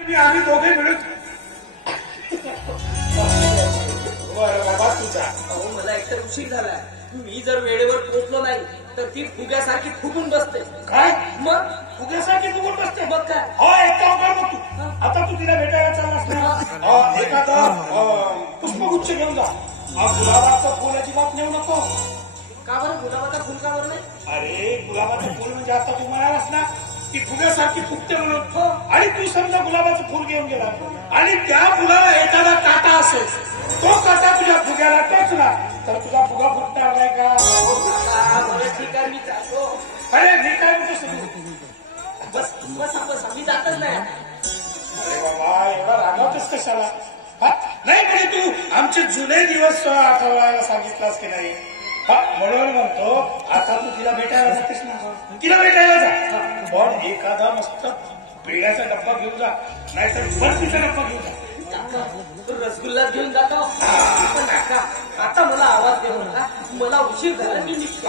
आम्ही दोघे मिळून बाबा तुझा. अहो मला एकतर उशीर झालाय. मी जर वेळेवर पोहोचलो नाही तर ती फुग्यासारखी फुगून बसते. काय मग फुग्यासारखी फुगून बसते. मग काय हो एक काम कर मग तू. आता तू तिला भेटायला चाललास ना, एखादा पुष्पगुच्छ घेऊन जा. गुलाबाचं फुल अजिबात नेऊ नको. का बरं गुलाबाचा फुल का बरं नाही? अरे गुलाबाचं फुल म्हणजे आता तू म्हणालास ना ती फुग्यासारखी फुगते म्हणून. आणि तू समजा गुलाबाचं फुल घेऊन गेला आणि त्या फुलाला एखादा काटा असेल, तो काटा तुझ्या फुग्याला टोचला तर तुझा फुगा फुटणार नाही का? बरं ठीक आहे मी जातो. अरे मी काय म्हणतो सगळं. बस बस बस आम्ही जातच नाही. अरे बाबा एवढा रागावतोस कशाला? नाही म्हणजे तू आमचे जुने दिवस आठवायला सांगितलास की नाही? म्हणून म्हणतो आता तू तिला भेटायला जातेस ना, तिला भेटायला जा. पण एखादा मस्त पेढ्याचा डब्बा घेऊन जा, नाहीतर बर्फीचा डब्बा घेऊन जा. रसगुल्ला घेऊन जातो. पण काका आता मला आवाज देऊ नका. मला उशीर झाला. मी निघतो.